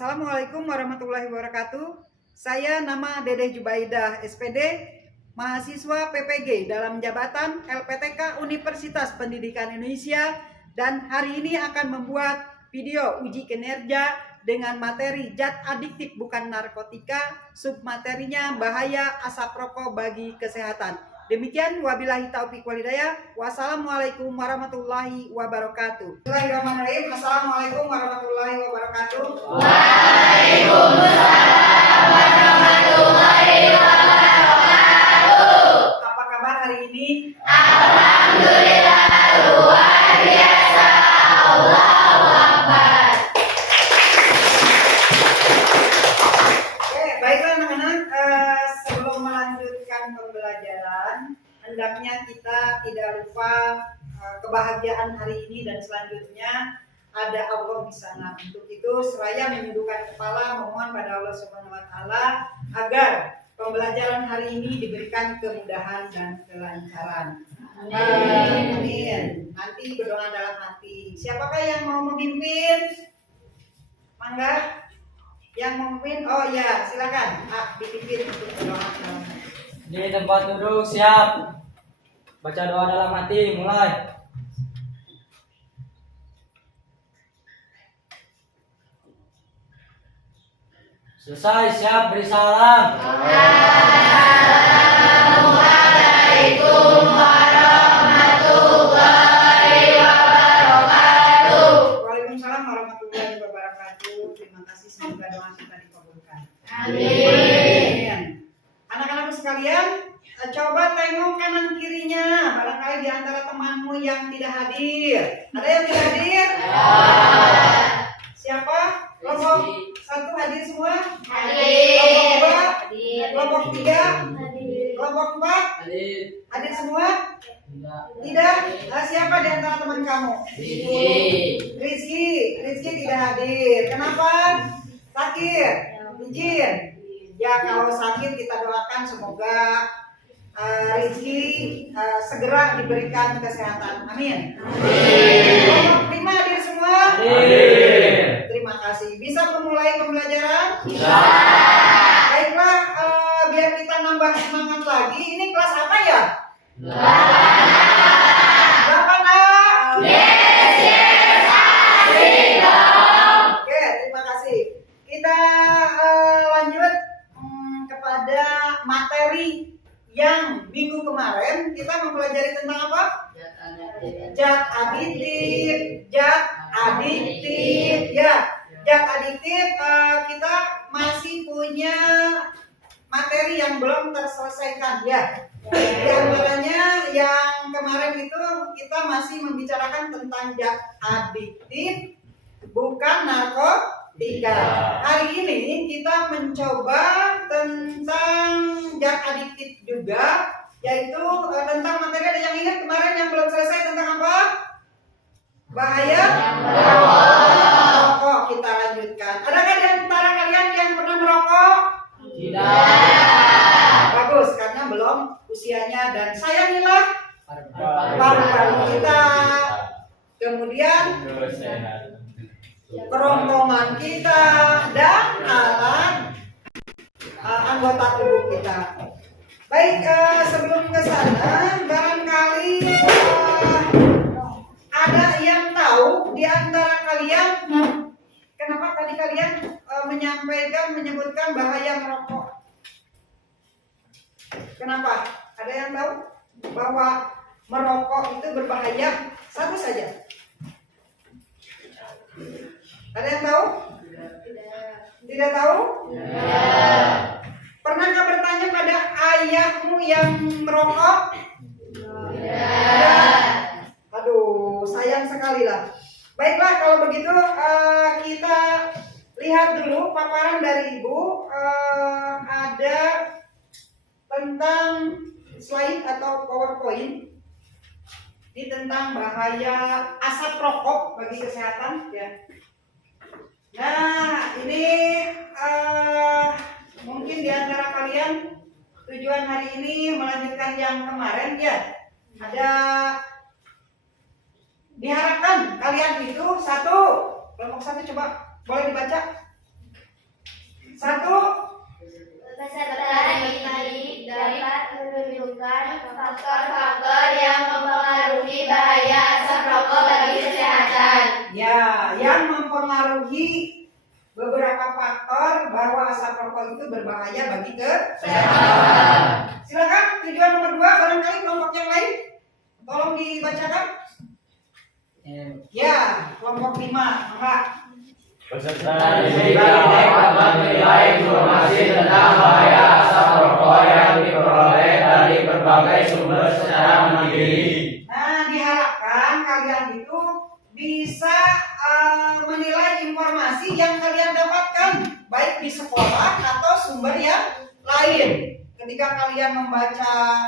Assalamualaikum warahmatullahi wabarakatuh. Saya nama Dedeh Jubaidah, SPD, mahasiswa PPG dalam jabatan LPTK Universitas Pendidikan Indonesia, dan hari ini akan membuat video uji kinerja dengan materi zat adiktif bukan narkotika, submaterinya bahaya asap rokok bagi kesehatan. Demikian, wabillahi taufiq walhidayah. Wassalamualaikum warahmatullahi wabarakatuh. Bismillahirrahmanirrahim. Assalamualaikum warahmatullahi wabarakatuh. Waalaikumsalam warahmatullahi wabarakatuh. Apa kabar hari ini? Alhamdulillah luar biasa. Allahu Akbar. Oke, baiklah anak-anak. Sebelum melanjutkan pembelajaran, hendaknya kita tidak lupa kebahagiaan hari ini dan selanjutnya ada Allah di sana. Untuk itu seraya menundukkan kepala memohon pada Allah Subhanahu wa taala agar pembelajaran hari ini diberikan kemudahan dan kelancaran. Amin. Nanti berdoa dalam hati. Siapakah yang mau memimpin? Mangga. Yang mau memimpin? Oh ya, silakan. Dipimpin untuk berdoa dalam hati. Di tempat duduk siap. Baca doa dalam hati, mulai. Selesai, siap, beri salam. Assalamualaikum warahmatullahi wabarakatuh. Waalaikumsalam warahmatullahi wabarakatuh. Terima kasih, semoga doa kita dikabulkan. Amin. Anak-anakku sekalian, coba tengok kanan kirinya. Barangkali di antara temanmu yang tidak hadir. Ada yang tidak hadir? Siapa? Kelompok satu hadir semua? Kelompok dua? Kelompok tiga? Kelompok empat? Hadir semua? Tidak? Siapa di antara teman kamu? Rizky tidak hadir. Kenapa? Sakit? Izin? Ya, kalau sakit kita doakan semoga Rizky segera diberikan kesehatan. Amin. Kelompok 5 hadir semua? Terima kasih. Bisa memulai pembelajaran? Baiklah, biar kita nambah semangat lagi. Ini kelas apa ya? 8A? Oke, terima kasih. Kita lanjut kepada materi yang minggu kemarin kita mempelajari tentang apa? Zat adiktif. Ya, zat adiktif kita masih punya materi yang belum terselesaikan ya. Di antaranya yang kemarin itu kita masih membicarakan tentang zat adiktif bukan narkotika. Hari ini kita mencoba tentang zat adiktif juga, yaitu tentang materi. Ada yang ingat kemarin yang belum selesai tentang apa? Bahaya merokok. Kita lanjutkan. Adakah di antara kalian yang pernah merokok? Tidak. Bagus, karena belum usianya, dan sayangilah paru-paru kita, kemudian kerongkongan kita, dan alat anggota tubuh kita. Baik, sebelum ke sana, barangkali ada yang tahu di antara kalian kenapa tadi kalian menyebutkan bahaya merokok? Kenapa? Ada yang tahu bahwa merokok itu berbahaya? Satu saja. Ada yang tahu? Tidak tahu? Pernahkah bertanya pada ayahmu yang merokok? Tidak. Aduh, sayang sekali lah. Baiklah, kalau begitu kita lihat dulu paparan dari Ibu. Ada tentang slide atau PowerPoint ini tentang bahaya asap rokok bagi kesehatan ya. Nah, ini mungkin di antara kalian tujuan hari ini melanjutkan yang kemarin ya. Ada diharapkan kalian itu kelompok satu coba boleh dibaca. Satu. Peserta ini dapat menunjukkan faktor-faktor yang mempengaruhi bahaya asap rokok bagi kesehatan. Ya, yang mempengaruhi beberapa faktor bahwa asap rokok itu berbahaya bagi kesehatan. Silakan tujuan nomor 2, barangkali kelompok yang lain tolong dibacakan. Ya, kelompok 5, Mbak. Peserta didik dapat menilai informasi tentang bahaya asap rokok yang diperoleh dari berbagai sumber secara mandiri. Nah, diharapkan kalian itu bisa menilai informasi yang kalian dapatkan baik di sekolah atau sumber yang lain. Ketika kalian membaca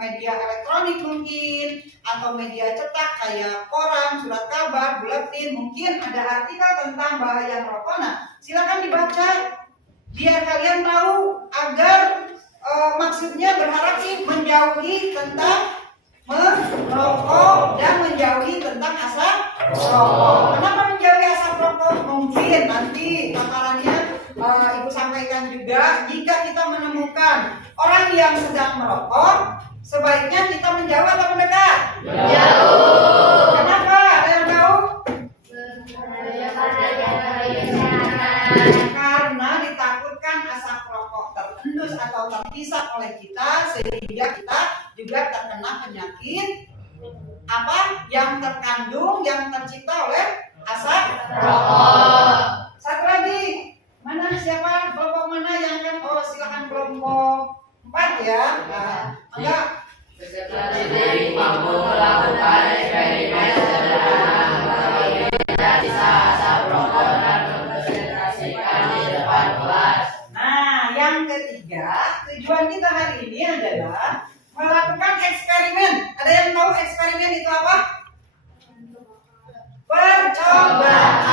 media elektronik mungkin atau media cetak kayak koran, surat kabar, buletin, mungkin ada artikel tentang bahaya merokok. Nah, silakan dibaca biar kalian tahu agar maksudnya berharap sih menjauhi tentang merokok dan menjauhi tentang asap rokok. Kenapa menjauhi asap rokok? Mungkin nanti takarannya Ibu sampaikan juga, jika kita menemukan orang yang sedang merokok, sebaiknya kita menjauh atau mendekat? Jauh. Kenapa? Ada yang tahu? Karena ditakutkan asap rokok terendus atau terhisap oleh kita sehingga kita juga terkena penyakit apa yang terkandung yang tercipta oleh asap rokok. Satu lagi, mana siapa kelompok mana yang akan? Oh, silakan kelompok 4 ya. Nah, enggak. Peserta didik mampu melakukan eksperimen sederhana mengintegrasi asap rokok dan mempresentasikan di depan kelas. Nah, yang ketiga, tujuan kita hari ini adalah melakukan eksperimen. Ada yang tahu eksperimen itu apa? Percobaan.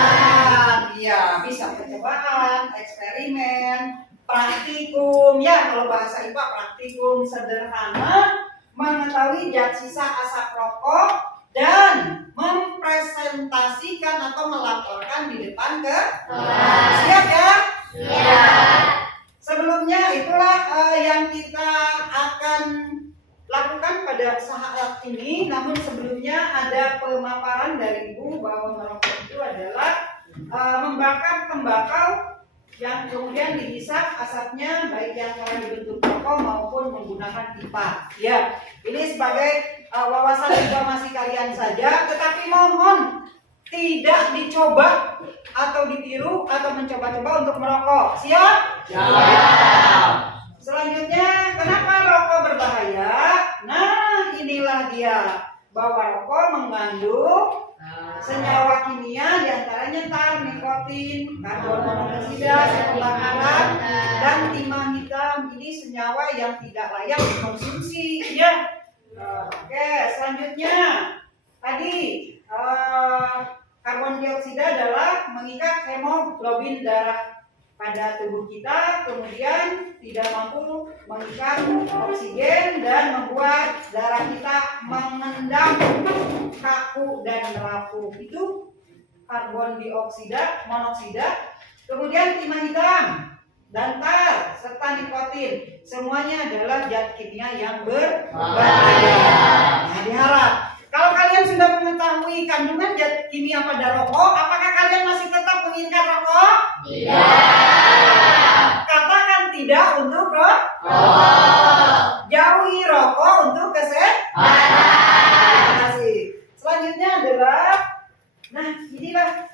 Ya, bisa percobaan, eksperimen, praktikum. Ya, kalau bahasa IPA praktikum sederhana mengetahui zat sisa asap rokok dan mempresentasikan atau melaporkan di depan kelas. Siap ya? Siap. Sebelumnya itulah yang kita akan lakukan pada saat ini. Namun sebelumnya ada pemaparan dari Ibu bahwa merokok itu adalah membakar tembakau yang kemudian dihisap asapnya baik yang telah dibentuk rokok maupun menggunakan pipa. Ya, ini sebagai wawasan informasi kalian saja, tetapi mohon tidak dicoba atau ditiru atau mencoba-coba untuk merokok. Siap? Siap. Selanjutnya, kenapa rokok berbahaya? Nah, inilah dia bahwa rokok mengandung senyawa kimia diantaranya tar, nikotin, karbon monoksida, zat pembakaran, dan timah hitam. Ini senyawa yang tidak layak dikonsumsi. Ya. Oke, selanjutnya tadi karbon dioksida adalah mengikat hemoglobin darah pada tubuh kita, kemudian tidak mampu mengikat oksigen dan membuat darah kita mengendap, kaku dan rapuh. Itu karbon dioksida, monoksida, kemudian timah hitam dan tar serta nikotin. Semuanya adalah zat kimia yang berbahaya. Nah, diharap kalau kalian sudah mengetahui kandungan zat kimia pada rokok, apakah kalian masih tetap menginginkan rokok? Katakan tidak untuk rokok. Jauhi rokok untuk kesehatan. Terima kasih. Selanjutnya adalah, nah inilah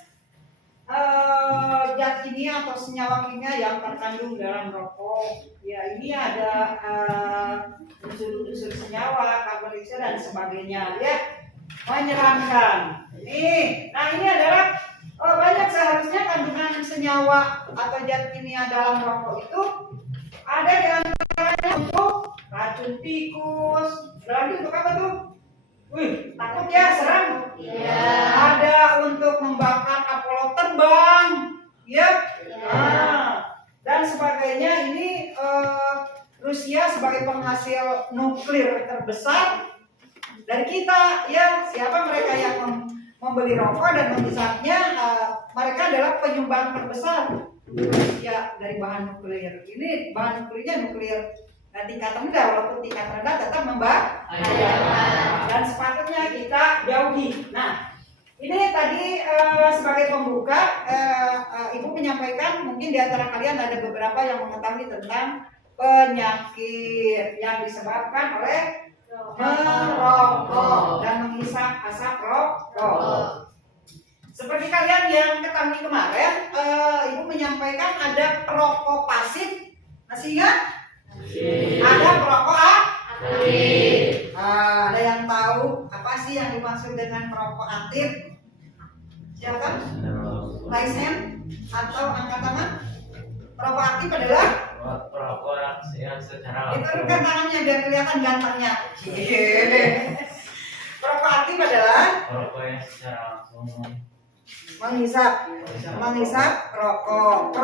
zat kimia atau senyawa kimia yang terkandung dalam rokok. Ya, ini ada unsur-unsur senyawa, karbon dioksida dan sebagainya. Ya, menyeramkan. Nah ini adalah banyak seharusnya kandungan senyawa atau zat kimia dalam rokok itu ada di antaranya untuk racun tikus. Berarti untuk apa tuh? Wih, takut ya, serem. Ada untuk membakar kapal terbang, ya. Nah, dan sebagainya. Ini Rusia sebagai penghasil nuklir terbesar dari kita, ya. Siapa mereka yang membeli rokok dan menghisapnya? Mereka adalah penyumbang terbesar ya dari bahan nuklir. Ini bahan nuklirnya nuklir tingkat rendah, walaupun tingkat rendah tetap membahayakan dan sepatutnya kita jauhi. Nah, ini tadi sebagai pembuka, Ibu menyampaikan mungkin di antara kalian ada beberapa yang mengetahui tentang penyakit yang disebabkan oleh merokok dan menghisap asap rokok. Seperti kalian yang ketahui kemarin, Ibu menyampaikan ada perokok pasif, masih ingat? Ada perokok aktif. Ada yang tahu apa sih yang dimaksud dengan perokok aktif? Silakan. License atau angkat tangan. Perokok aktif adalah perokok yang secara itu kan tangannya biar kelihatan gantengnya. Perokok aktif adalah perokok yang secara langsung menghisap rokok.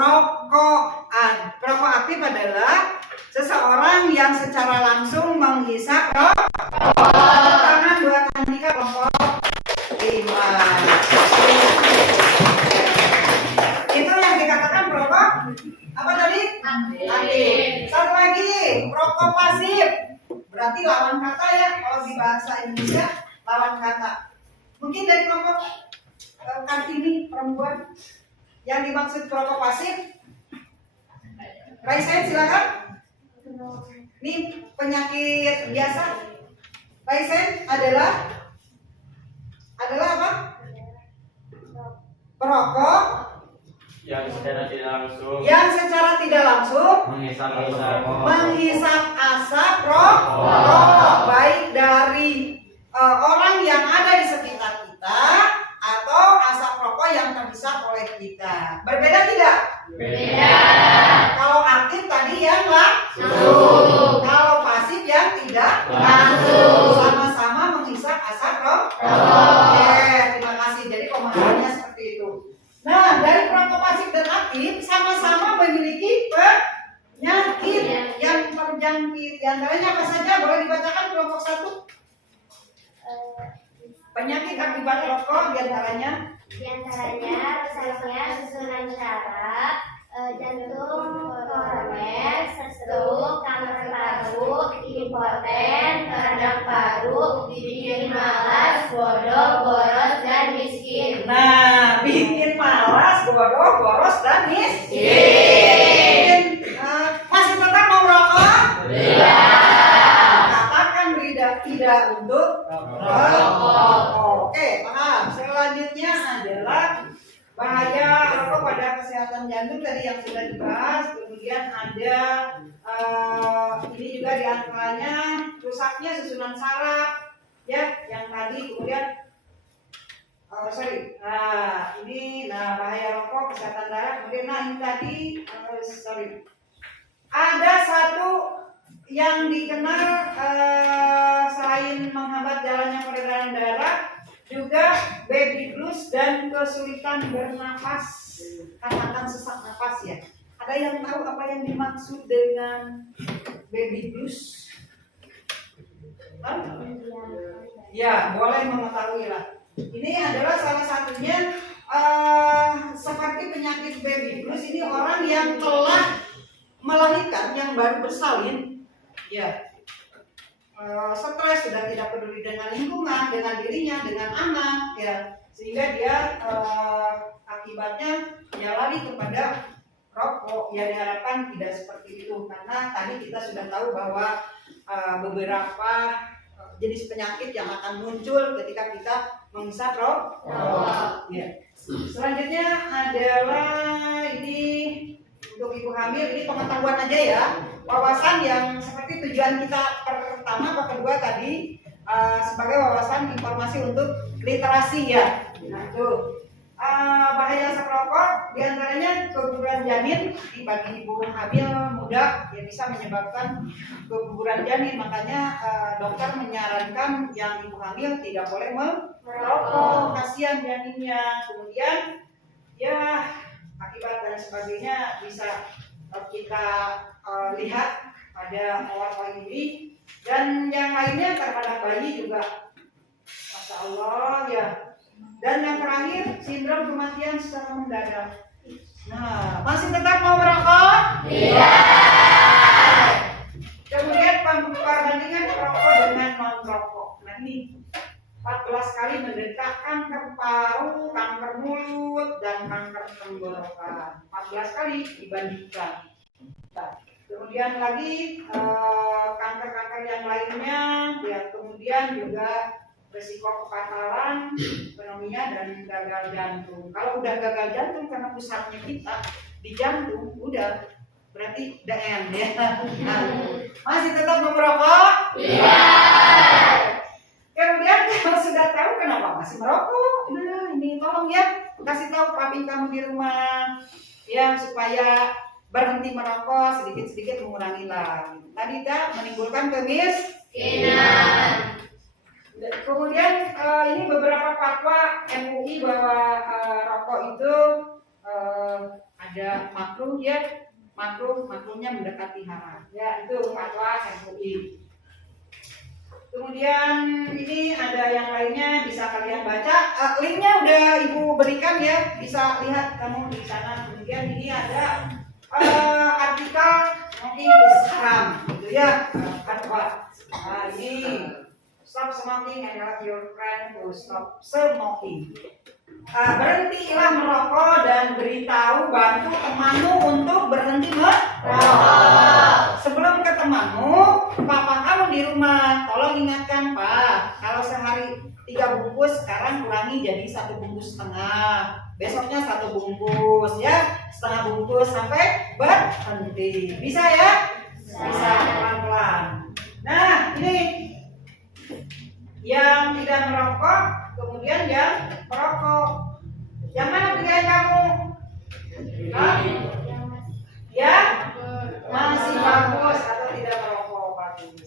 Perokok aktif adalah seseorang yang secara langsung menghisap rokok. Tangan buat Andika kelompok 5. Itu yang dikatakan perokok apa tadi? Aktif. Satu lagi, perokok pasif. Berarti lawan kata ya, kalau di bahasa Indonesia lawan kata. Mungkin dari kelompok Kartini perempuan yang dimaksud perokok pasif, raise hand silakan. Ini penyakit biasa. Raise hand adalah apa? Perokok yang secara tidak langsung menghisap asap rokok, baik dari orang yang ada di sekitar kita atau asap rokok yang terhisap oleh kita. Berbeda tidak? Beda. Kalau aktif tadi yang langsung, kalau pasif yang tidak langsung. Sama-sama menghisap asap rokok. Terima kasih. Jadi pemahamannya seperti itu. Nah, dari perokok pasif dan aktif sama-sama memiliki penyakit yang terjangkit. Di antaranya apa saja? Boleh dibacakan kelompok 1. Penyakit akibat rokok diantaranya rusaknya susunan syaraf, jantung, koroner, stroke, kanker paru, impoten, radang paru, bikin malas, bodoh, boros, dan miskin. Nah, bikin malas, bodoh, boros, dan miskin. Masih tetap mau merokok? Katakan tidak untuk rokok. Oke, paham. Selanjutnya adalah bahaya rokok pada kesehatan jantung tadi yang sudah dibahas. Kemudian ada ini juga diantaranya rusaknya susunan saraf, ya, yang tadi. Kemudian bahaya rokok kesehatan darah. Kemudian ini tadi ada satu yang dikenal selain menghambat jalannya peredaran darah, juga baby blues dan kesulitan bernapas, katakan sesak napas ya. Ada yang tahu apa yang dimaksud dengan baby blues? Ya, boleh mengetahui lah. Ini adalah salah satunya seperti penyakit baby blues. Ini orang yang telah melahirkan, yang baru bersalin, ya, stres, sudah tidak peduli dengan lingkungan, dengan dirinya, dengan anak, ya, sehingga dia akibatnya ya lari kepada rokok. Ya, diharapkan tidak seperti itu, karena tadi kita sudah tahu bahwa beberapa jenis penyakit yang akan muncul ketika kita menghisap rokok. Ya. Selanjutnya adalah ini untuk ibu hamil, ini pengetahuan aja ya, wawasan yang seperti tujuan kita pertama atau kedua tadi, sebagai wawasan informasi untuk literasi ya. Nah, itu bahaya asap rokok diantaranya keguguran janin bagi ibu hamil muda, ya, bisa menyebabkan keguguran janin. Makanya dokter menyarankan yang ibu hamil tidak boleh merokok, kasihan janinnya. Kemudian ya akibat dan sebagainya bisa kita lihat pada awal ini, dan yang lainnya terhadap bayi juga, masya Allah ya. Dan yang terakhir, sindrom kematian secara mendadak. Nah, masih tetap mau merokok? Tidak. Kemudian perbandingan perokok dengan non perokok. Nah ini 14 kali menderita kanker paru, kanker mulut, dan kanker tenggorokan. 14 kali dibandingkan. Nah, kemudian lagi kanker-kanker yang lainnya, ya kemudian juga risiko kepatalan, pneumonia, dan gagal jantung. Kalau udah gagal jantung karena pusatnya kita di jantung, udah berarti the end ya. Nah, masih tetap merokok? Kemudian kalau sudah tahu kenapa masih merokok, nah ini tolong ya kasih tahu papi kamu di rumah ya supaya berhenti merokok, sedikit-sedikit mengurangi lah. Tadi tidak menimbulkan kemiskinan. Kemudian ini beberapa fatwa MUI bahwa rokok itu ada makruh ya, makruhnya mendekati haram. Ya itu fatwa MUI. Kemudian ini ada yang lainnya bisa kalian baca. Linknya udah ibu berikan ya, bisa lihat kamu di sana. Kemudian ini ada artikel smoking is haram, gitu ya. Fatwa. Nah ini stop smoking and help your friend to stop smoking. Berhentilah merokok dan beritahu bantu temanmu untuk berhenti merokok. Sebelum ke temanmu, papa kamu di rumah, tolong ingatkan Pak, kalau sehari 3 bungkus, sekarang kurangi jadi 1 bungkus setengah. Besoknya 1 bungkus ya, setengah bungkus sampai berhenti. Bisa ya? Bisa pelan-pelan. Nah ini yang tidak merokok, kemudian yang merokok. Yang mana pilihan kamu? Hah? Ya? Masih bagus atau tidak merokok bagus.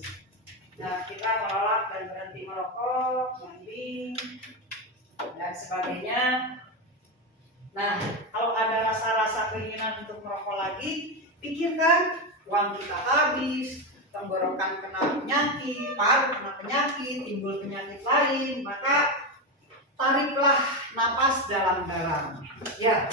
Nah, kita menolak dan berhenti merokok, mandi dan sebagainya. Nah, kalau ada rasa-rasa keinginan untuk merokok lagi, pikirkan uang kita habis, tenggorokan kena penyakit, paru kena penyakit, timbul penyakit lain, maka tariklah napas dalam-dalam. Ya,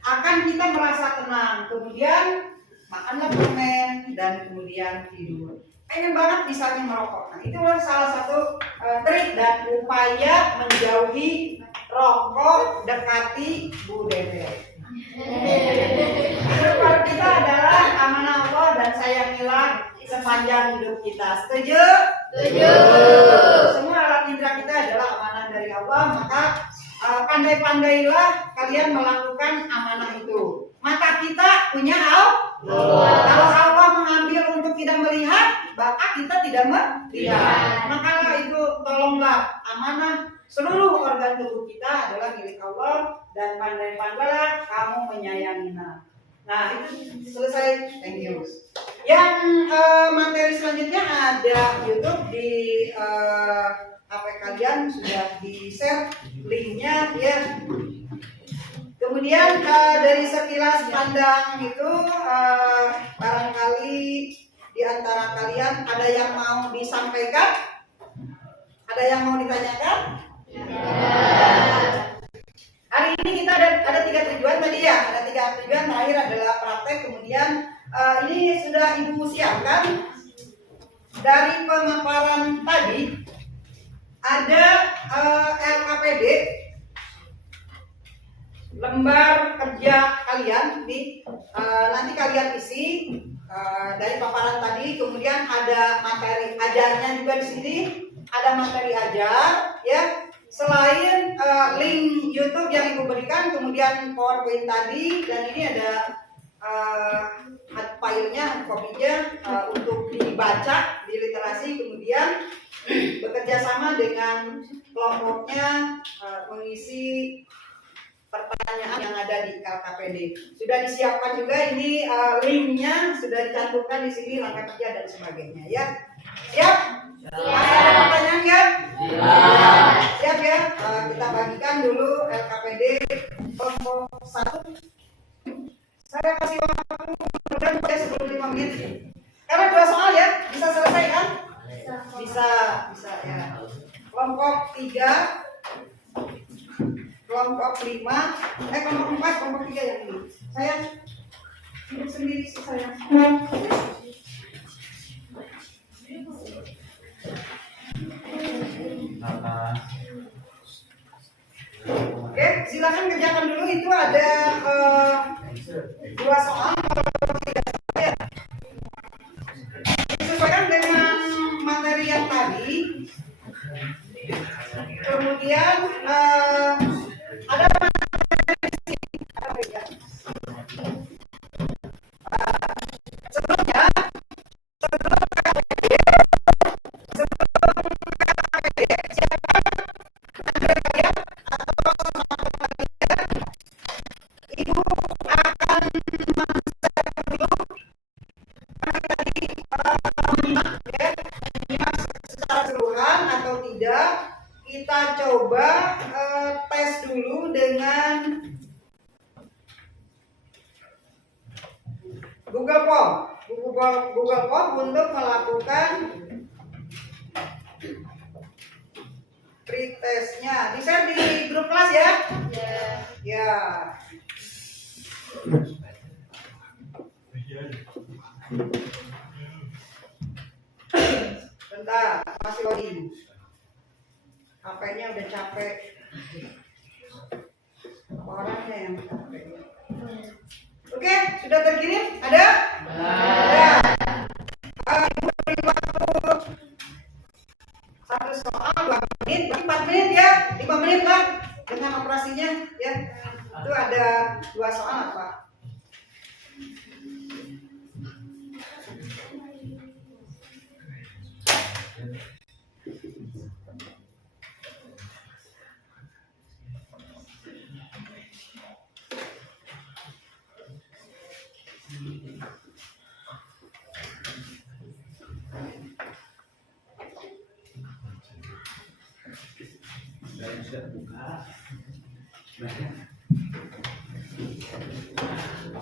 akan kita merasa tenang. Kemudian makanlah permen dan kemudian tidur. Pengen banget misalnya merokok. Nah, itulah salah satu trik dan upaya menjauhi rokok, dekati Bu Dede. Harapan kita adalah amanah Allah dan sayangilah sepanjang hidup kita. Setuju? Setuju. Semua alat indera kita adalah amanah dari Allah, maka pandai-pandailah kalian melakukan amanah itu. Mata kita punya Allah. Kalau Allah mengambil untuk tidak melihat, maka kita tidak melihat. Maka itu tolonglah amanah seluruh organ tubuh kita adalah milik Allah dan pandai-pandailah kamu menyayanginya. Nah itu selesai. Thank you. Yang materi selanjutnya ada YouTube di HP kalian sudah di share linknya ya. Kemudian dari sekilas pandang itu barangkali di antara kalian ada yang mau disampaikan, ada yang mau ditanyakan? Hari ini kita ada 3 tujuan tadi ya, ada 3 tujuan. Terakhir adalah praktek. Kemudian ini sudah ibu siapkan dari pemaparan tadi ada LKPD lembar kerja kalian nih, nanti kalian isi dari paparan tadi. Kemudian ada materi ajarnya juga di sini, ada materi ajar ya. Selain link YouTube yang ibu berikan, kemudian PowerPoint tadi, dan ini ada hard file-nya, hard copy-nya untuk dibaca di literasi. Kemudian bekerja sama dengan kelompoknya mengisi pertanyaan yang ada di LKPD. Sudah disiapkan juga ini linknya, sudah dicantumkan di sini langkah kerja dan sebagainya ya. Siap? Ada pertanyaan ya? Siap ya? Kita bagikan dulu LKPD kelompok 1. Saya kasih waktu mudah-mudahan sebelum 5 menit. Karena 2 soal ya, bisa selesai kan? Bisa ya. Kelompok 3. Kelompok kelompok 5, kelompok 4, kelompok 3 yang ini. Saya duduk sendiri sih saya. Oke, silakan kerjakan dulu. Itu ada 2 soal. Disesuaikan dengan materi yang tadi. Kemudian ada sebelumnya Ibu akan secara keseluruhan atau tidak. Kita coba tes dulu dengan Google Form untuk melakukan pretestnya. Di-share di grup kelas ya. Ya. Bentar, masih loading. HP-nya udah capek. Orangnya yang capek. Oke, sudah terkirim? Ada? Ada. Ibu beri waktu 1 soal 2 menit, 4 menit ya, 5 menit lah dengan operasinya ya. Itu ada 2 soal apa?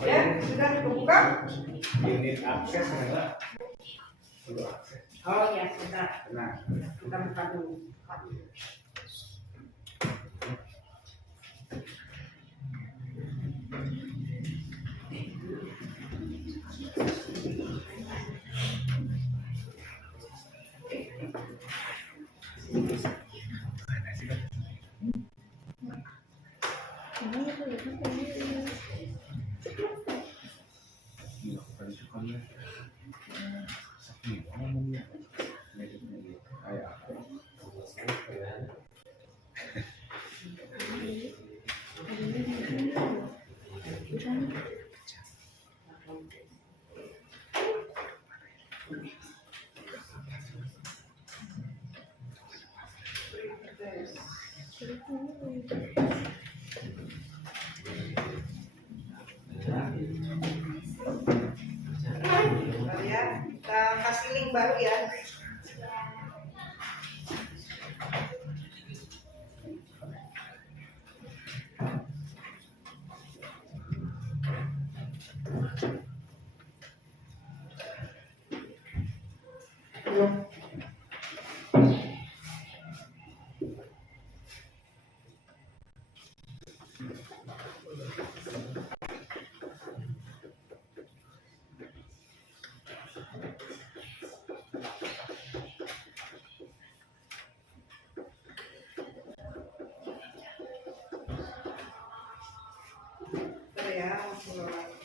Ya, sudah dibuka? Unit akses enggak? Oh ya, sebentar. Kita buka dulu. Bentar ya, kita kasih link baru ya.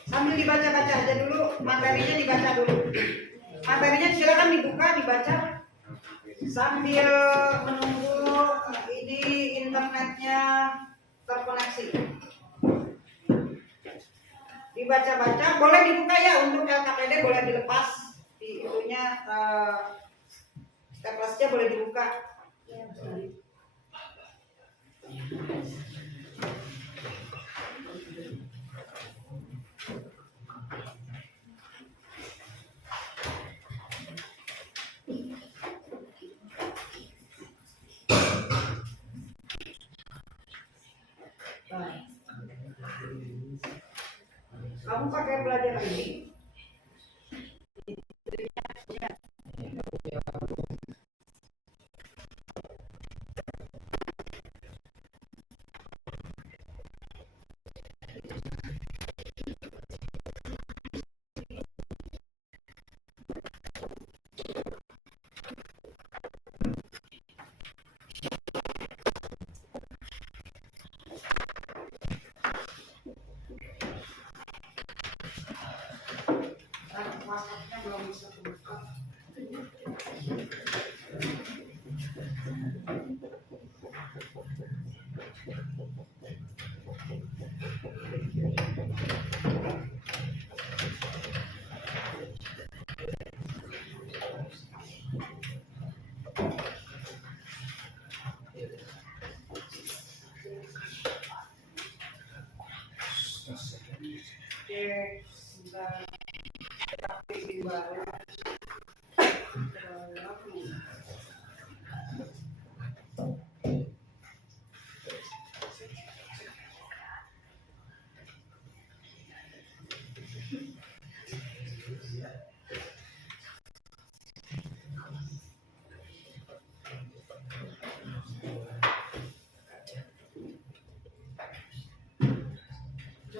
Sambil dibaca-baca aja dulu, materinya dibaca dulu. Materinya silakan dibuka, dibaca. Sambil menunggu ini internetnya terkoneksi. Dibaca-baca, boleh dibuka ya untuk LKPD, boleh dilepas di itunya, staples-nya boleh dibuka. Kamu pakai belajar ini?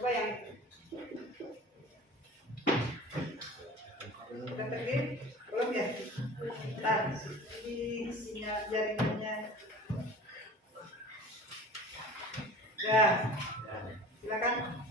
Coba yang udah terkirim belum ya? Bentar, ini sinyal jaringannya. Ya, silakan.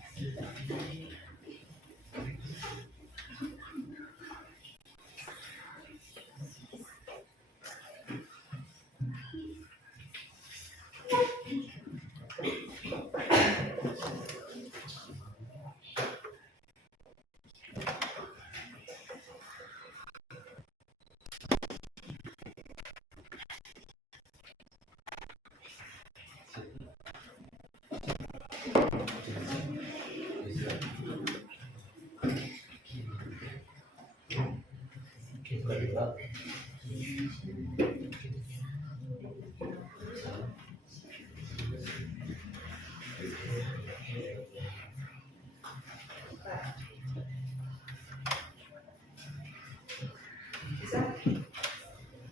Bisa?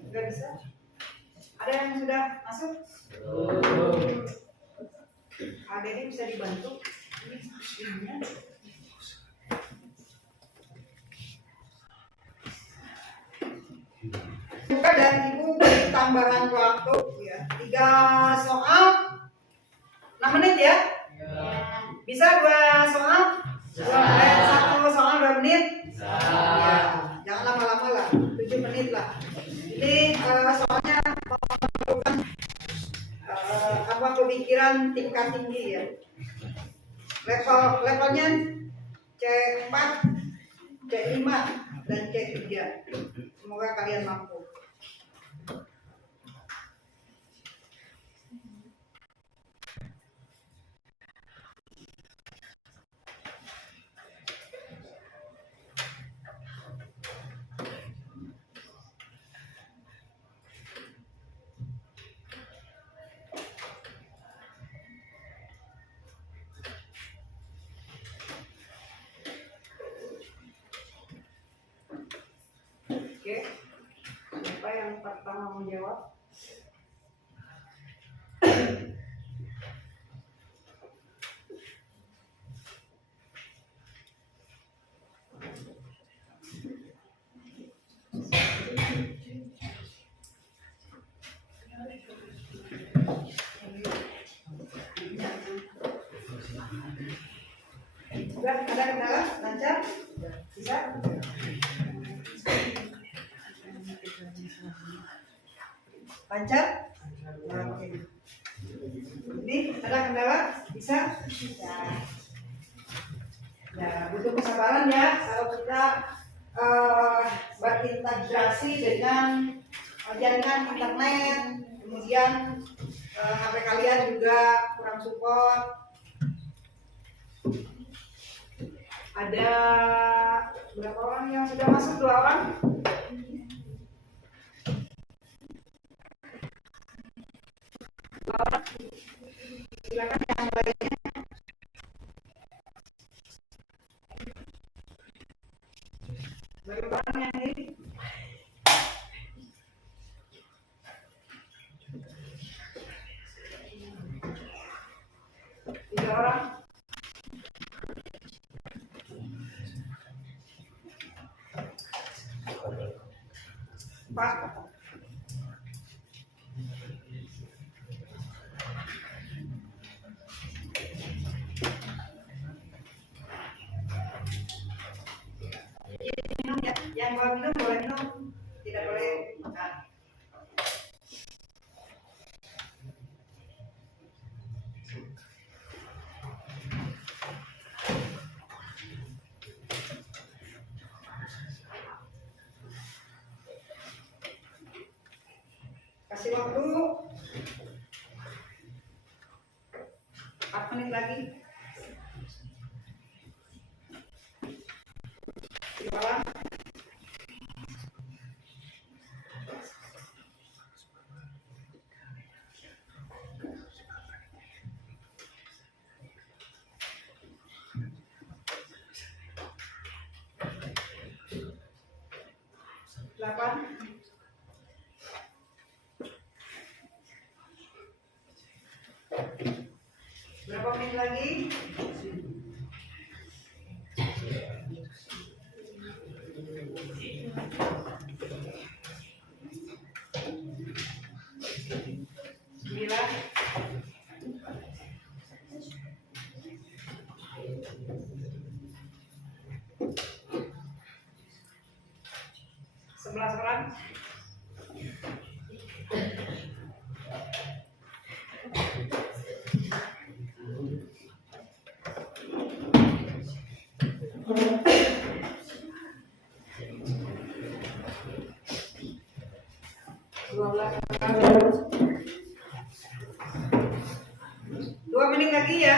Enggak bisa? Ada yang sudah masuk? Ada yang bisa dibantu? Ini ininya. Buka dan Ibu beri tambahan waktu ya. 3 soal 6 menit ya. Bisa 2 soal? 1 soal 2 menit? Ya, jangan lama-lama lah, 7 menit lah. Ini soalnya memerlukan apa pemikiran tingkat tinggi ya. Levelnya C4, C5 dan C3. Semoga kalian mampu. Oke, siapa yang pertama menjawab? Sudah ada kendala? Lancar? Bisa? Lancar? Oke. Ini ada kendala? Bisa? Ya, butuh kesabaran ya kalau kita berintegrasi dengan jaringan internet, kemudian HP kalian juga kurang support. Ada berapa orang yang sudah masuk? 2 orang? Silakan yang lainnya. Berapa orang yang ini? Tiga orang. Empat. Minum ya. Yang mau minum boleh minum, tidak boleh makan. Kasih waktu 4 menit lagi. Silakan. Silakan. Berapa menit lagi? Dua menit lagi ya.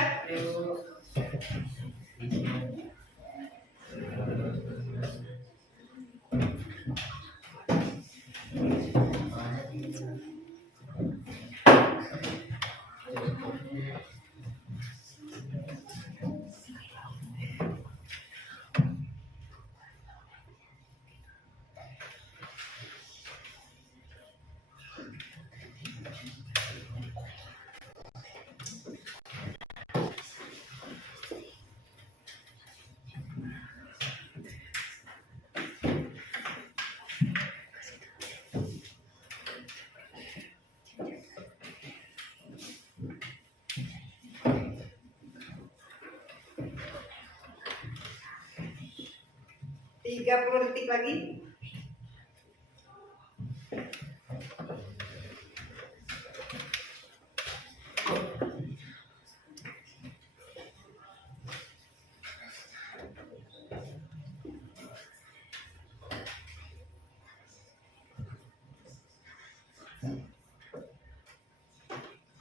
Tiga 30 detik lagi.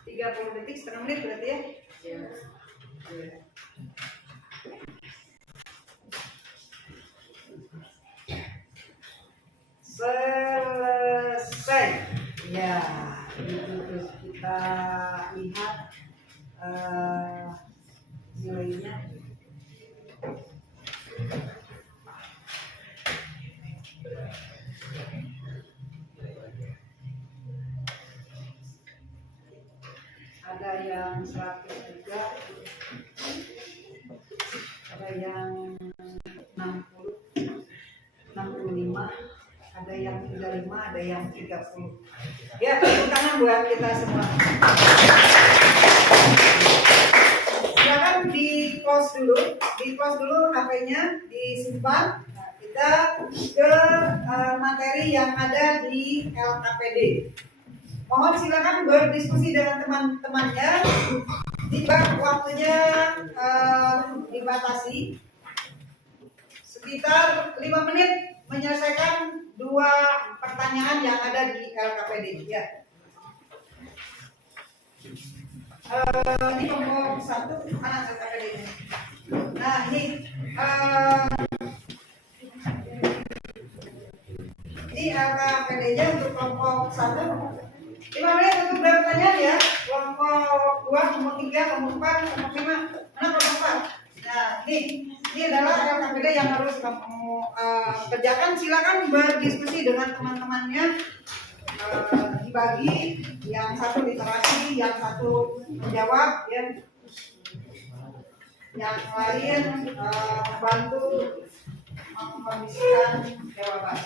Tiga 30 detik, setengah menit berarti ya. Selesai. Ya, itu kita lihat nilainya. Ada yang 100 juga, ada yang 60, 65, ada yang 35, ada yang 30. Ya, tepuk tangan buat kita semua. Silakan di close dulu HP-nya, disimpan. Nah, kita ke materi yang ada di LKPD. Mohon silakan berdiskusi dengan teman-temannya. Jika waktunya dibatasi sekitar 5 menit menyelesaikan 2 pertanyaan yang ada di LKPD ya. Ini kelompok 1 anak LKPD ini. Nah ini LKPD-nya untuk kelompok 1 5 menit untuk bertanya ya. Kelompok 2, kelompok 3, kelompok 4, kelompok 5. Mana kelompok 4? Nah, ini adalah LKPD yang harus kamu kerjakan. Silakan berdiskusi dengan teman-temannya. Dibagi, yang satu literasi, yang satu menjawab, ya. Yang lain membantu mengkondisikan jawaban.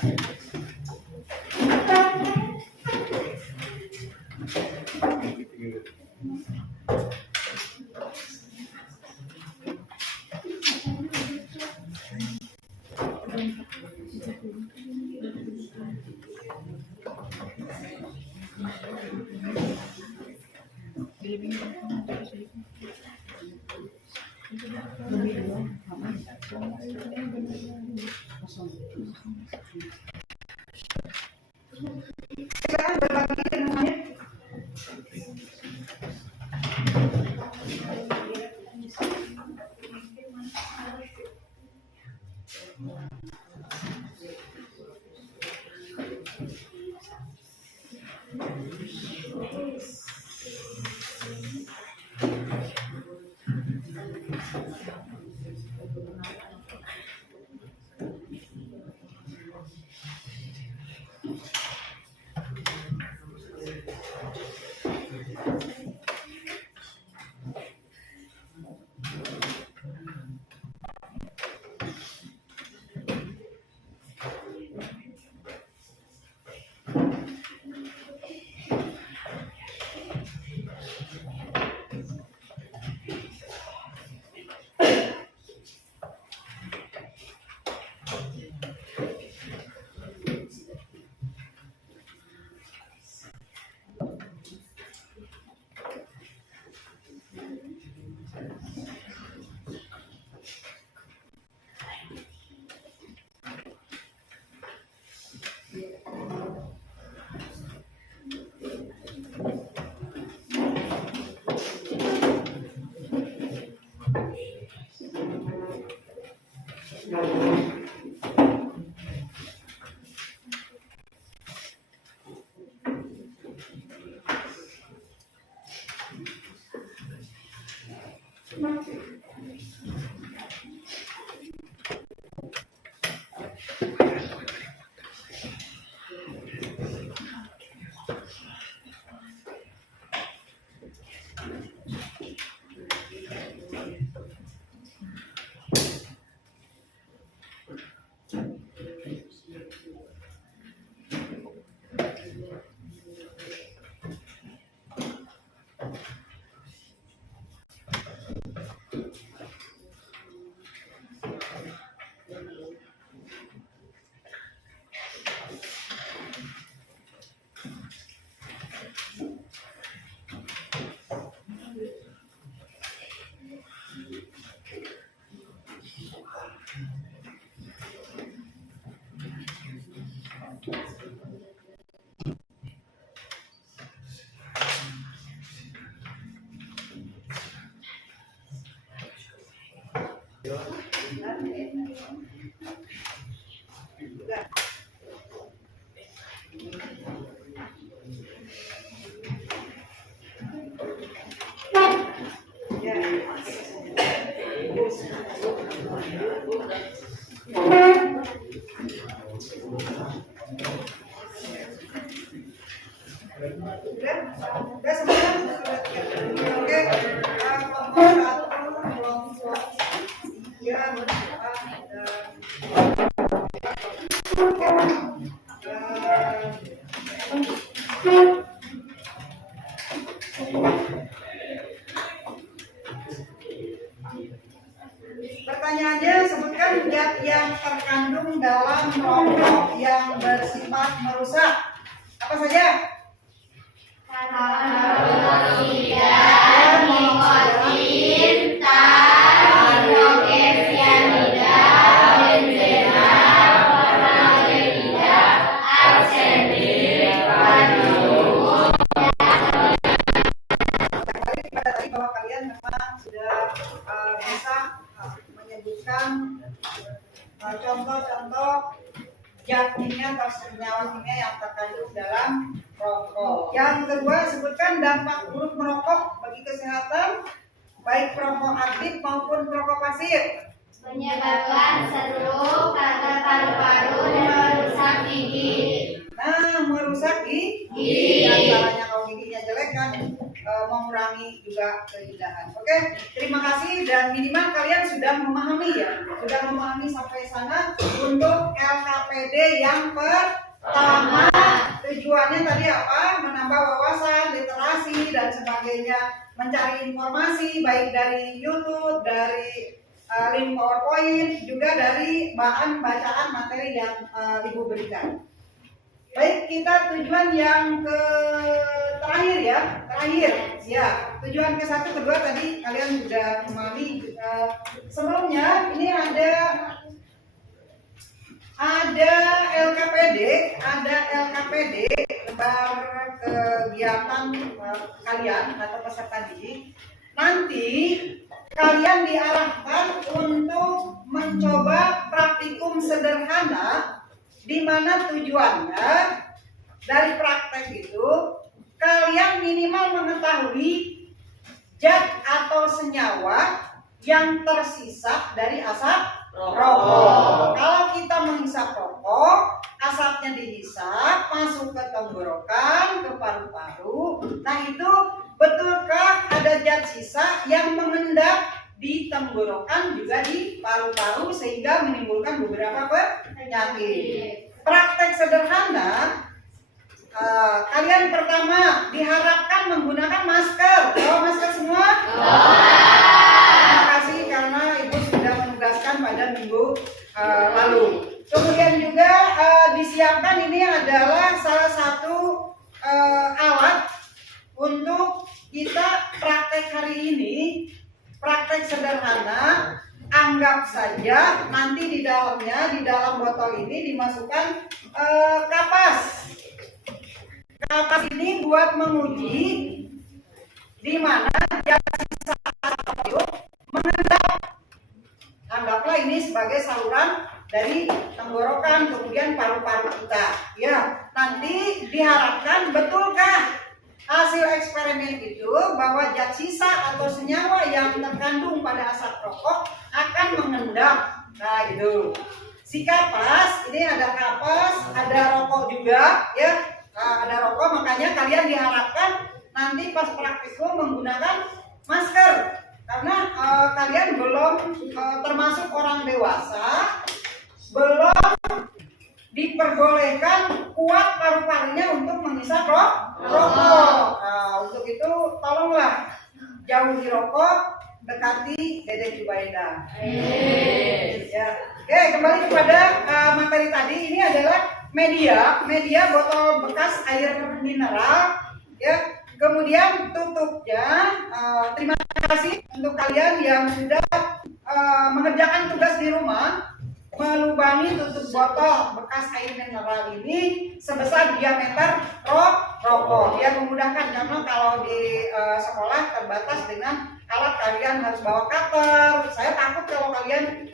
Silakan berbagi semuanya. Udah semua? Oke, kelompok 1, kelompok 3, pertanyaannya, sebutkan zat yang terkandung dalam rokok yang bersifat merusak. Apa saja? Karbonmonoksida, nikotin, tar, nitroglycerida, benzena, formaldehyda, arsenik, kalium. Tadi bahwa kalian memang sudah bisa menyebutkan contoh-contoh zat kimia atau senyawa kimia yang terkandung dalam rokok. Yang kedua, sebutkan dampak buruk merokok bagi kesehatan, baik perokok aktif maupun perokok pasif. Menyebabkan stroke, kanker paru-paru, dan merusak gigi. Nah, merusak gigi. Gigi. Antaranya kalau giginya jelek kan mengurangi juga keindahan. Oke, terima kasih dan minimal kalian sudah memahami ya, sudah memahami sampai sana untuk LKPD yang pertama. Tujuannya tadi apa? Menambah wawasan, literasi dan sebagainya, mencari informasi baik dari YouTube, dari link PowerPoint, juga dari bahan bacaan materi yang Ibu berikan. Baik, kita tujuan yang ke terakhir ya. Tujuan ke 1, kedua tadi kalian sudah memahami. Sebelumnya ini ada LKPD lembar kegiatan kalian atau peserta didik. Nanti kalian diarahkan untuk mencoba praktikum sederhana, di mana tujuannya dari praktek itu kalian minimal mengetahui zat atau senyawa yang tersisa dari asap rokok. Kalau kita menghisap rokok, asapnya dihisap masuk ke tenggorokan, ke paru-paru. Nah, itu betulkah ada zat sisa yang mengendap di tenggorokan juga di paru-paru sehingga menimbulkan beberapa penyakit? Praktek sederhana, kalian pertama diharapkan menggunakan masker. Bawa masker semua? Terima kasih karena Ibu sudah menugaskan pada minggu lalu. Kemudian juga disiapkan ini adalah salah satu alat untuk kita praktek hari ini. Praktek sederhana, anggap saja nanti di dalamnya, di dalam botol ini dimasukkan kapas. Kapas ini buat menguji di mana zat sisa itu mengendap. Anggaplah ini sebagai saluran dari tenggorokan kemudian paru-paru kita. Ya, nanti diharapkan betulkah hasil eksperimen itu bahwa zat sisa atau senyawa yang terkandung pada asap rokok akan mengendap. Nah, gitu. Si kapas, ini ada kapas, ada rokok juga, ya. Nah, ada rokok, makanya kalian diharapkan nanti pas praktikum menggunakan masker, karena kalian belum termasuk orang dewasa, belum diperbolehkan kuat paru-parunya untuk menghisap rokok. Nah, untuk itu tolonglah jauhi rokok, dekati Dede Jubaidah. Ya. Oke, kembali kepada materi tadi. Ini adalah media botol bekas air mineral. Ya, kemudian tutupnya. Terima kasih untuk kalian yang sudah mengerjakan tugas di rumah. Melubangi tutup botol bekas air mineral ini sebesar diameter rokok. Dia memudahkan karena kalau di sekolah terbatas dengan alat, kalian harus bawa cutter. Saya takut kalau kalian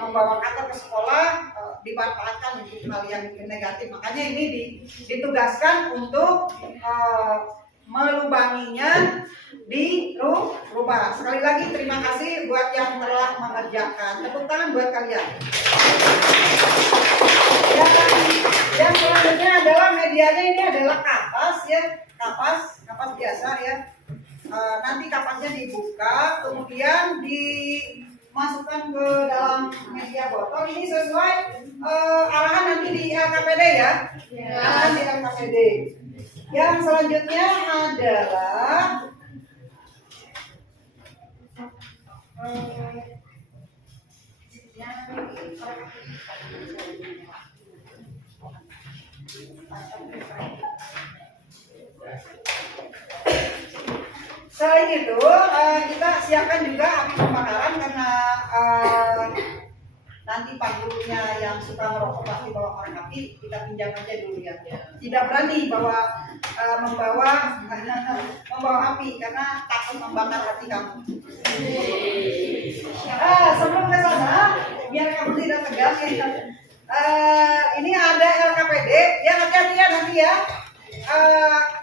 membawa cutter ke sekolah dimanfaatkan untuk hal yang negatif. Makanya ini ditugaskan untuk melubanginya di rumah. Sekali lagi terima kasih buat yang telah mengerjakan. Tepuk tangan buat kalian. Yang selanjutnya adalah medianya, ini adalah kapas, ya, kapas biasa, ya. Nanti kapasnya dibuka, kemudian dimasukkan ke dalam media botol. Ini sesuai arahan nanti di LKPD, ya. Arahan di LKPD. Yang selanjutnya adalah selain itu kita siapkan juga api pembakaran, karena nanti Pak gurunya yang suka merokok pasti bawa korek api, kita pinjam aja dulu, ya. Tidak berani membawa api karena takut membakar hati kamu. Sebelum ke sana, biar kamu tidak tegang, ya. Ini ada LKPD, ya, hati-hati ya nanti, ya.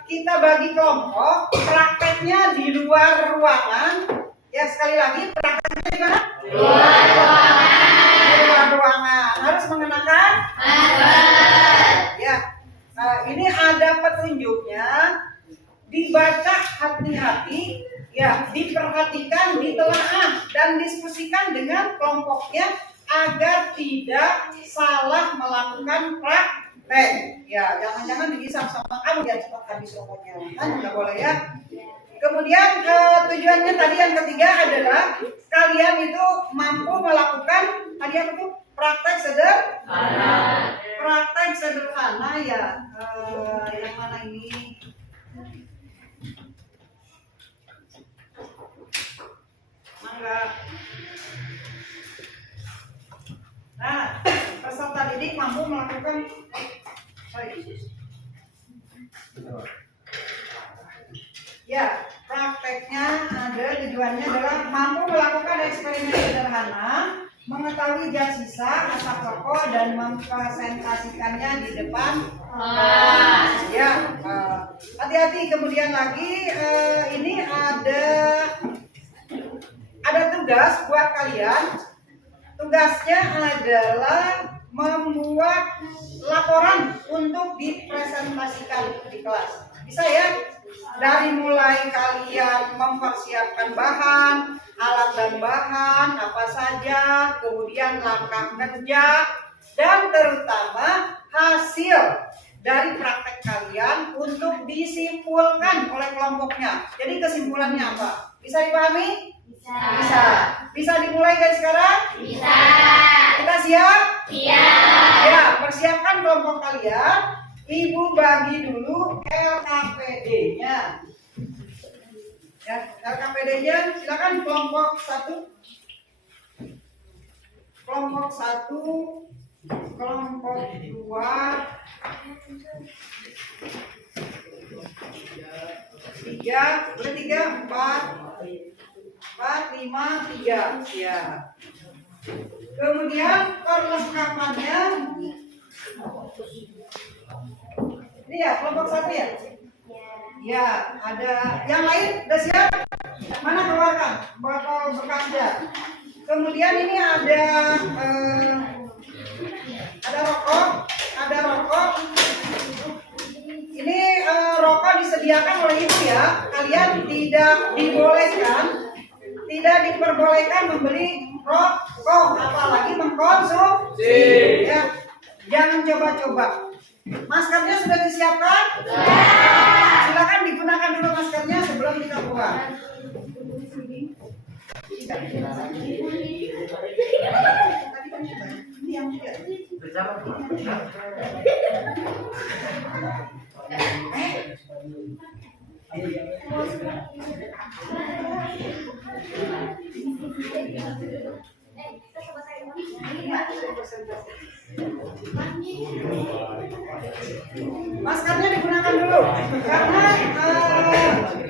Kita bagi kelompok, prakteknya di luar ruangan. Ya, sekali lagi prakteknya di mana? Luar ruangan. Harus mengenakan masker. Ya. Ini ada petunjuknya. Dibaca hati-hati, ya, diperhatikan, ditelaah dan diskusikan dengan kelompoknya agar tidak salah melakukan praktek. Ya, jangan-jangan dihisap sama kamu biar cepat habis rokoknya. Kan nggak boleh, ya. Kemudian tujuannya tadi yang ketiga adalah kalian itu mampu melakukan tadi apa tuh? Praktek sederhana. Praktek sederhana, ya. Yang mana ini? Mangga. Nah, peserta didik mampu melakukan ya, prakteknya ada, tujuannya adalah mampu melakukan eksperimen sederhana, mengetahui zat sisa asap rokok dan mempresentasikannya di depan kelas. Ya, hati-hati. Kemudian lagi ini ada tugas buat kalian. Tugasnya adalah membuat laporan untuk dipresentasikan di kelas. Bisa, ya? Dari mulai kalian mempersiapkan bahan, alat dan bahan apa saja, kemudian langkah kerja, dan terutama hasil dari praktek kalian untuk disimpulkan oleh kelompoknya. Jadi kesimpulannya apa? Bisa dipahami? Bisa. Bisa dimulai dari sekarang? Bisa. Kita siap? Siap. Ya, persiapkan kelompok kalian. Ibu bagi dulu LKPD-nya. Ya, LKPD-nya silakan kelompok 1. Kelompok 1, kelompok 2, 3, boleh 3, 4, 5, 3. Ya. Kemudian perlengkapannya ini, ya, kelompok 1, ya. Ya, ada yang lain udah siap? Mana keluarkan botol bekasnya. Kemudian ini ada rokok. Ini rokok disediakan oleh ibu ya. Kalian tidak diperbolehkan membeli rokok, apalagi mengkonsumsi. Ya, jangan coba-coba. Maskernya sudah disiapkan? Silakan digunakan dulu maskernya sebelum kita keluar. Maskernya digunakan dulu karena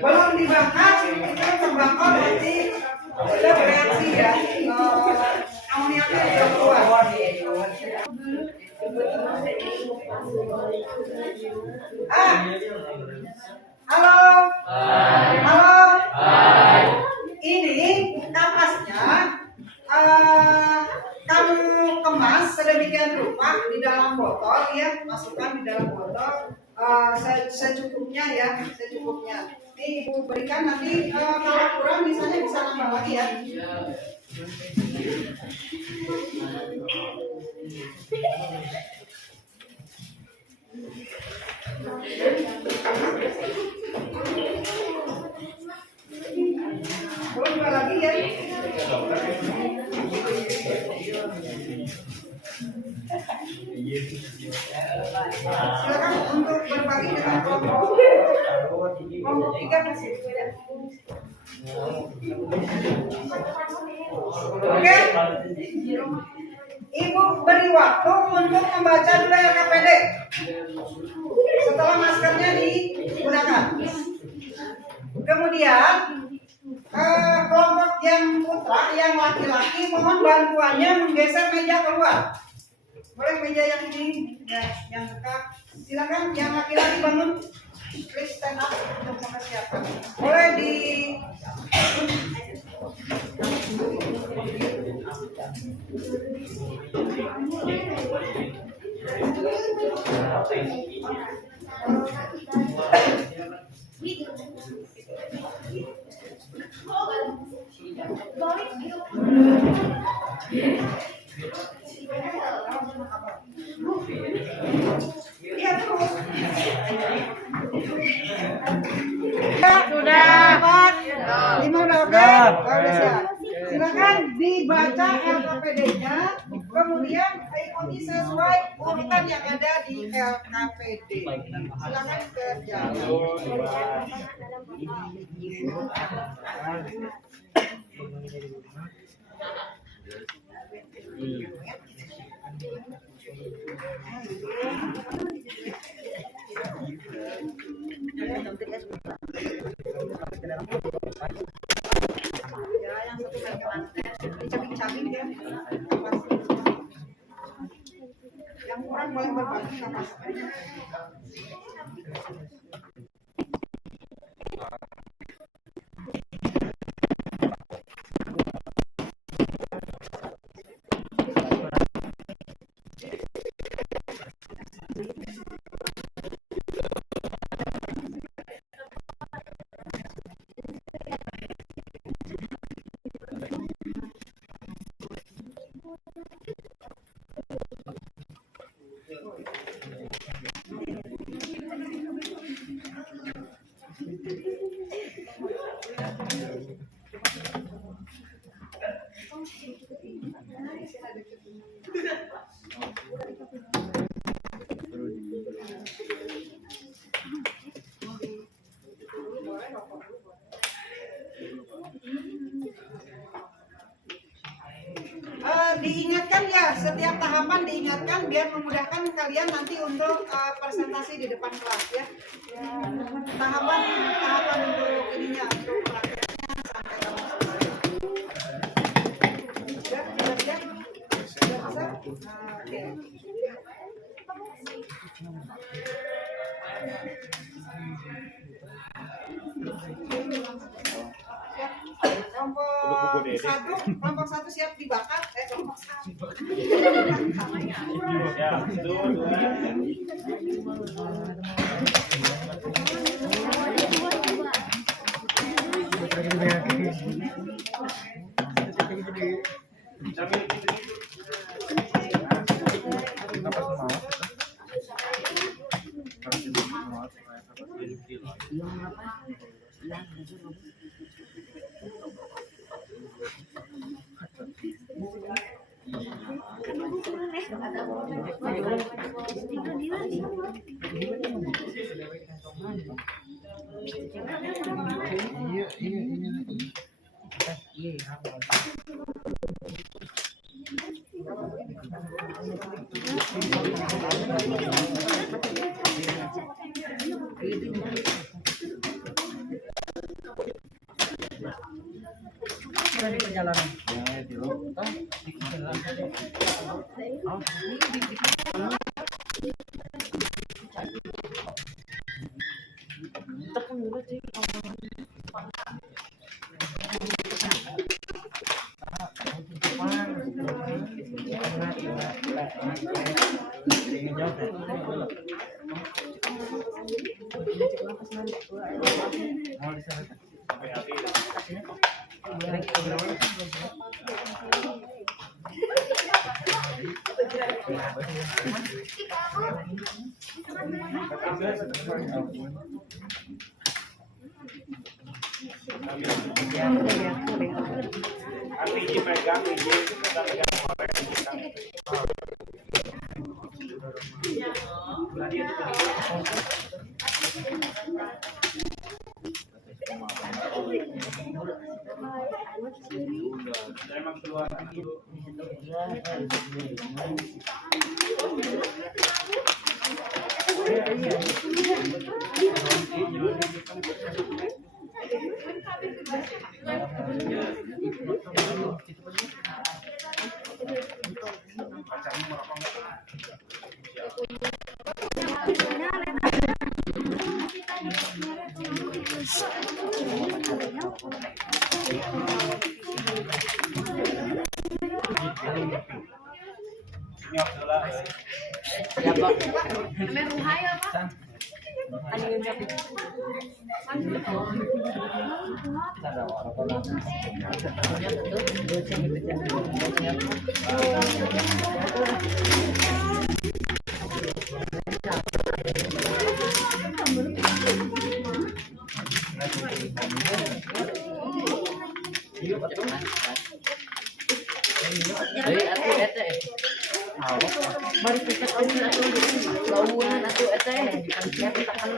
belum dibakar itu terbakar nanti sudah bereaksi ya, amoniaknya sudah keluar. Halo. Ini kapasnya kamu kemas sedemikian rupa di dalam botol ya, masukkan di dalam botol secukupnya ya, secukupnya. Ini ibu berikan nanti kalau kurang misalnya bisa nambah lagi ya. Boleh nambah lagi ya. Silakan untuk berbagi dengan kelompok 3 masih. Oke. Ibu beri waktu untuk membaca dulu LKPD. Setelah maskernya digunakan. Kemudian kelompok yang putra, yang laki-laki, mohon bantuannya menggeser meja keluar. Boleh meja yang ini, ya, yang dekat. Silakan yang laki-laki bangun. Please stand up untuk mempersiapkan. Boleh di iya terus. Sudah 4, 5 udah oke? Udah siap. Silakan dibaca LKPD-nya, kemudian ikuti sesuai urutan yang ada di LKPD. Silakan kerjakan. Ya, yang satu naik ke lantai, dicabik-cabik ya. Yang kurang boleh berbagi sama sekali. Diingatkan ya, setiap tahapan diingatkan biar memudahkan kalian nanti untuk presentasi di depan kelas ya. Tahapan untuk ininya, untuk prakteknya sampai selesai. Sudah bisa? Oke. Kelompok satu siap dibakar. Kelompok satu. Ya, dua. Biji pegang, biji kita pegang korek. Emang keluar dulu. Mari kita kaulah atuh lauan atuh eta ya ditekan.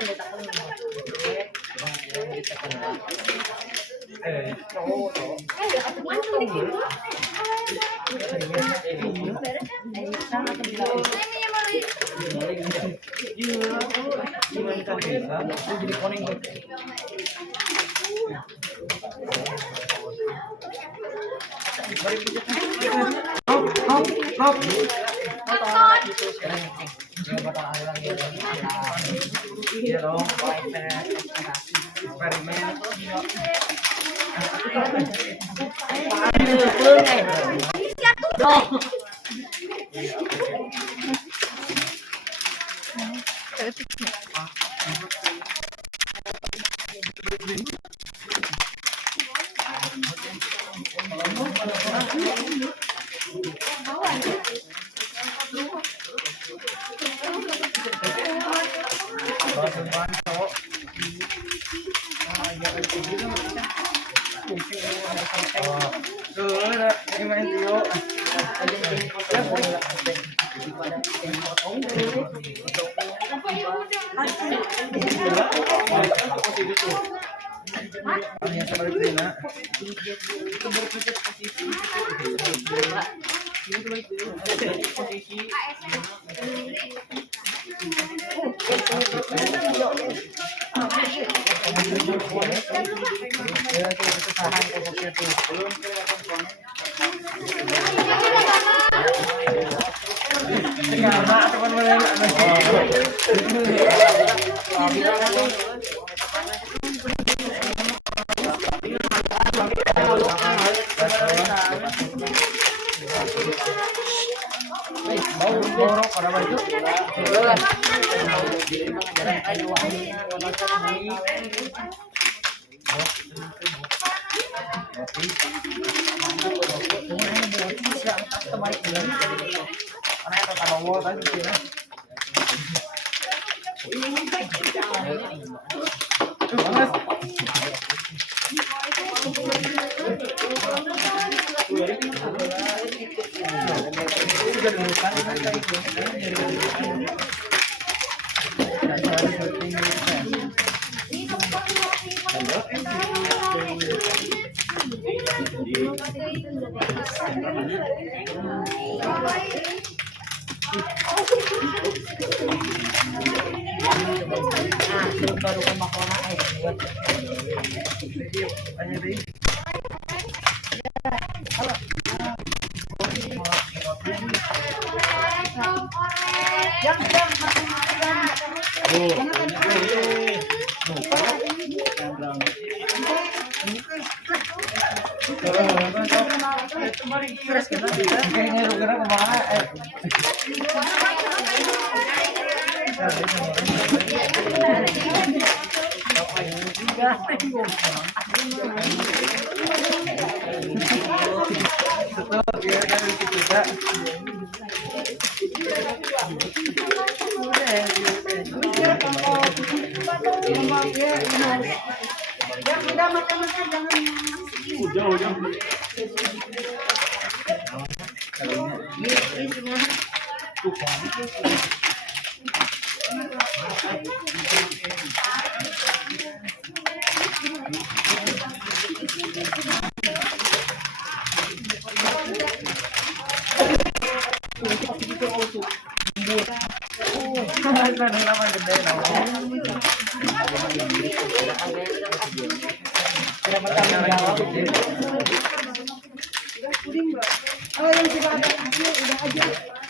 Oh, yang sudah ada hasil udah aja.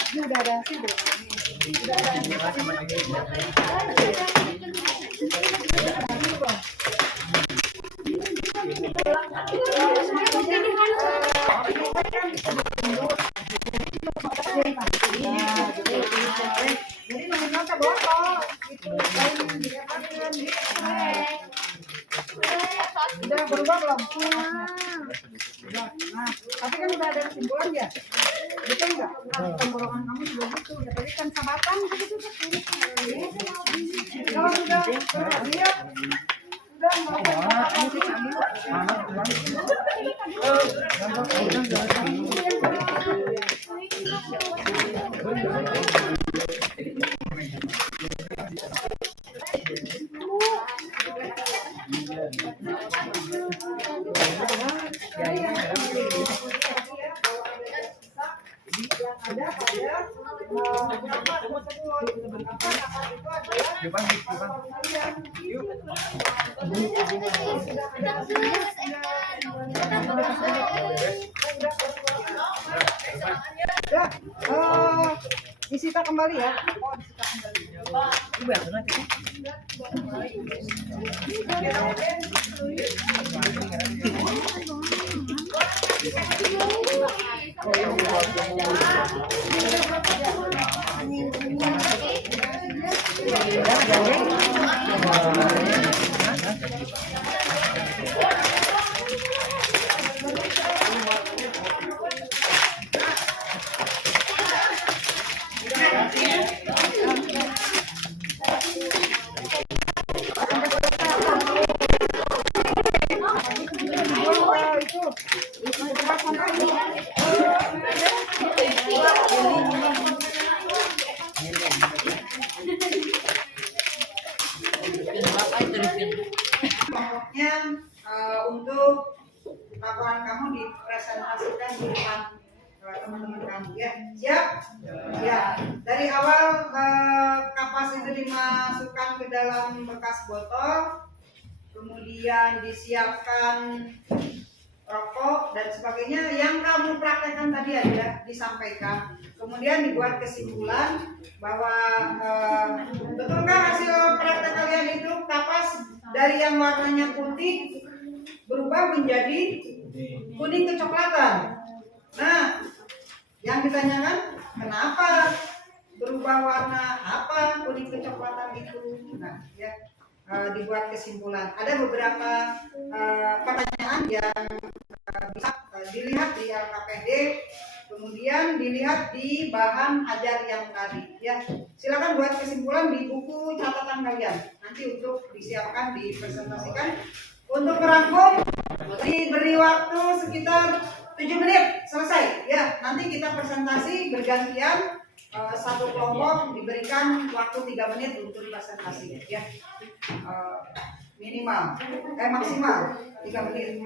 Ini udah ada hasil belum? Udah ada jadi nominal ke botol itu udah berubah belum? Udah. Nah, tapi kan udah ada kesimpulan ya, betul nggak? Tenggorokan kamu juga gitu, ya tadi kan sabatan gitu tuh. Kalau udah lihat, udah disita kembali ya. Oh, disita kembali. Pokoknya untuk laporan kamu dipresentasikan di depan teman-teman kamu ya. Siap? Ya. Dari awal kapas itu dimasukkan ke dalam bekas botol, kemudian disiapkan rokok dan sebagainya yang kamu praktekkan tadi aja disampaikan. Kemudian dibuat kesimpulan bahwa betulkah hasil praktek kalian itu kapas dari yang warnanya putih berubah menjadi kuning kecoklatan. Nah, yang ditanyakan kenapa berubah warna apa kuning kecoklatan itu? Nah, ya dibuat kesimpulan. Ada beberapa pertanyaan yang bisa dilihat di LKPD, kemudian dilihat di bahan ajar yang tadi. Ya, silakan buat kesimpulan di buku catatan kalian. Nanti untuk disiapkan, dipresentasikan. Untuk merangkum diberi waktu sekitar 7 menit selesai. Ya, nanti kita presentasi bergantian. Satu kelompok diberikan waktu 3 menit untuk presentasi. Ya, maksimal 3 menit.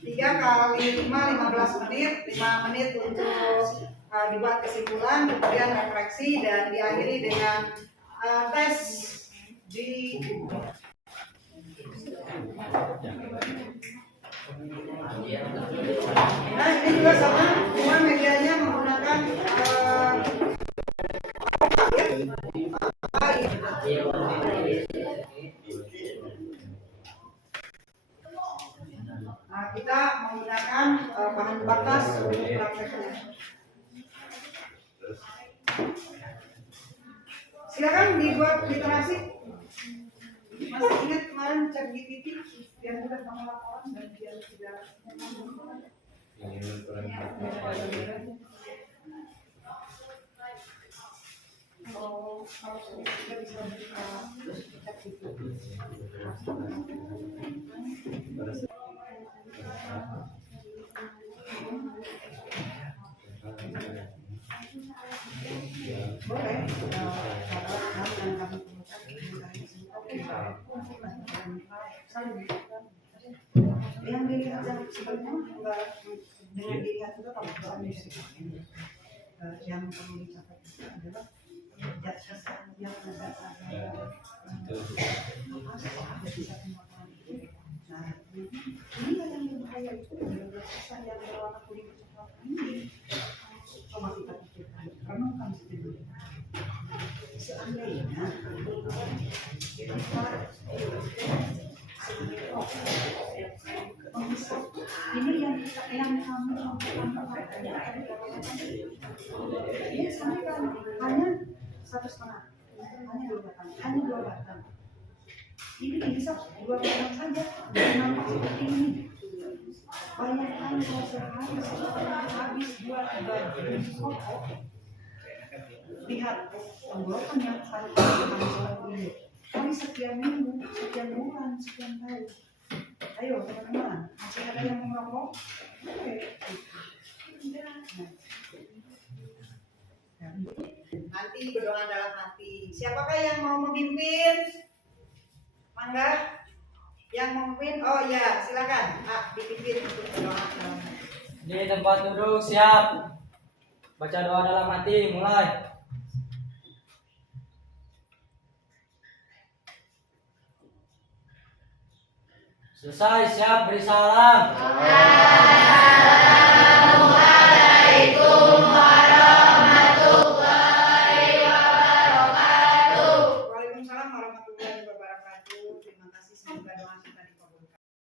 3 kali 5, 15 menit, 5 menit untuk dibuat kesimpulan, kemudian refleksi, dan diakhiri dengan tes di nah ini juga sama, cuma medianya menggunakan nah, kita menggunakan bahan batas untuk prakteknya. Silakan dibuat literasi. Masih ingat kemarin cek GPT yang udah kamu laporan dan biar tidak kalau sudah bisa buka cek GPT. Boleh. Yang dilihat sebenarnya enggak dengan dilihat itu kamu bisa yang perlu dicapai adalah yang ada nah ini yang berbahaya itu adalah sisa yang berwarna kuning coklat ini. Coba kita pikirkan, karena kan seandainya kita ini yang kami lakukan ini sampai kan hanya 1,5, hanya 2 batang, ini bisa 2 batang saja dengan seperti ini. Bayangkan kalau sehari habis 2-3 jenis pokok. Lihat tenggorokan yang satu ini kali sekian minggu, sekian bulan, sekian tahun. Ayo teman-teman, masih ada yang merokok? Oke. Nanti berdoa dalam hati. Siapakah yang mau memimpin? Mangga. Yang mau memimpin? Oh ya, silakan. Dipimpin untuk berdoa dalam hati. Di tempat duduk siap. Baca doa dalam hati, mulai. Selesai, siap, beri salam. Assalamualaikum warahmatullahi wabarakatuh. Waalaikumsalam warahmatullahi wabarakatuh. Terima kasih, semoga doa kita